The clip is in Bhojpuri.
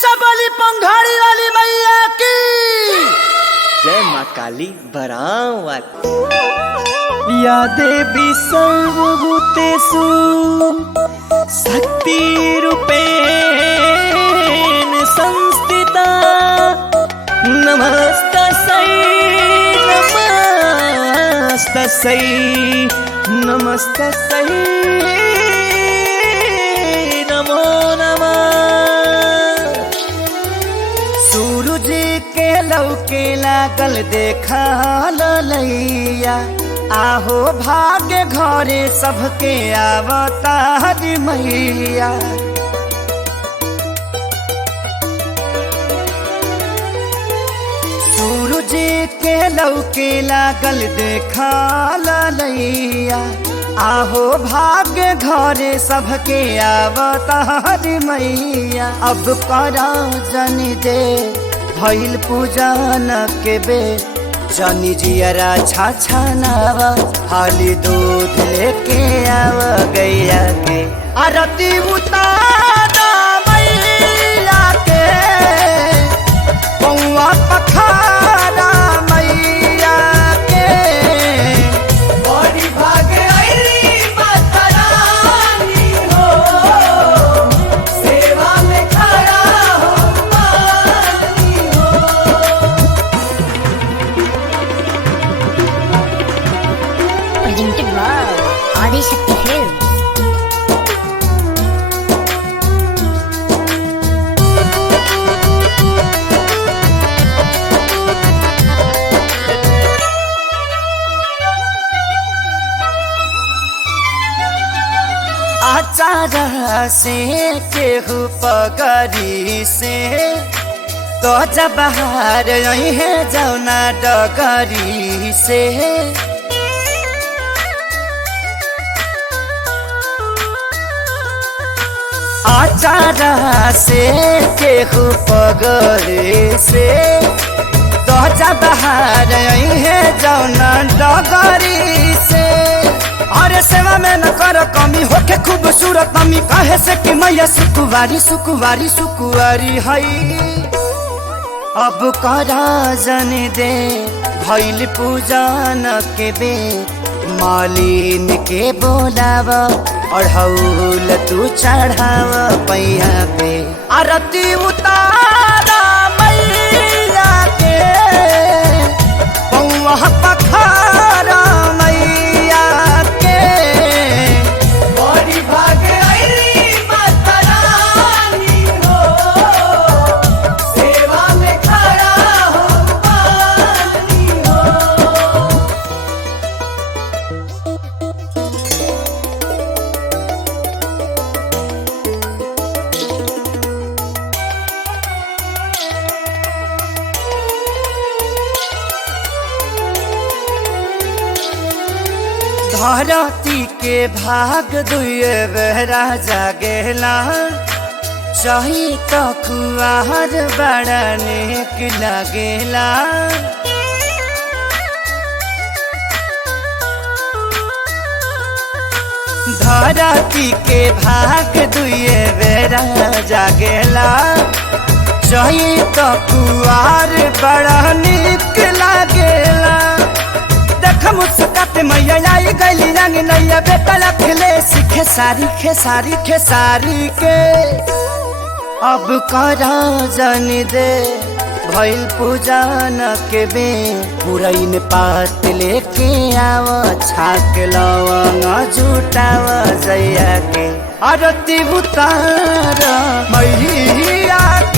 से बोली पंघाड़ी वाली मैया की जय माँ काली बरावत। या देवी सर्वभूतेषु शक्तिरूपेण संस्थिता नमस्तस्यै नमस्तस्यै नमस्तस्यै नमो नमः। सूरज के लौके लागल देखा ललैया आहो भाग्य घरे सबके आवतार मैया। सूरज के लौके लागल देखा ललैया आहो भाग्य घरे सबके आवतार मैया। अब करा जनी दे भइल पूजन के बे जनी जियरा छाछा नावा हाली दूध लेके आव गैया के आरती उतारा मैया के पौआ पखारा मैया के। बड़ी भागे आईली माता रानी हो सेवा में खड़ा हो मानी हो। Presented by Adi Shakti Films. आचार से केहू पगरी से तो जब बाहर यही है जौना डगरी से। आचार से केहू पगरी से तो जब बाहर यही है जौना डगरी से। अरे सेवा में न कर कमी होके खूबसूरत मम्मी कहे से कि मैया सुकुवारी सुकुवारी सुकुवारी हई। अब करा जन दे भइल पूजन के बे मालिन के बोलाव अढ़ौल तू चढ़ाव पैया पे आरती उतारा मैया के पौआ पखारा मैया के। बड़ी भागे आईली माता रानी हो सेवा में खड़ा हो मानी हो। धरती के भाग दुए बेहरा जागेला चाही तो कुआर बड़ा नेक लगेला। धरती के भाग दुए बेरा जागेला चाही तो कुआर बड़ा नेक लगेला। मुस्काते मैया आई गली रंग नैया बेटा लखले सीखे सारी खेसारी खेसारी के। अब करा जन दे भइल पूजन के बे पुरैन पात लेके आव छाक लवंग जुटाव जैया के आरती उतार मैया के।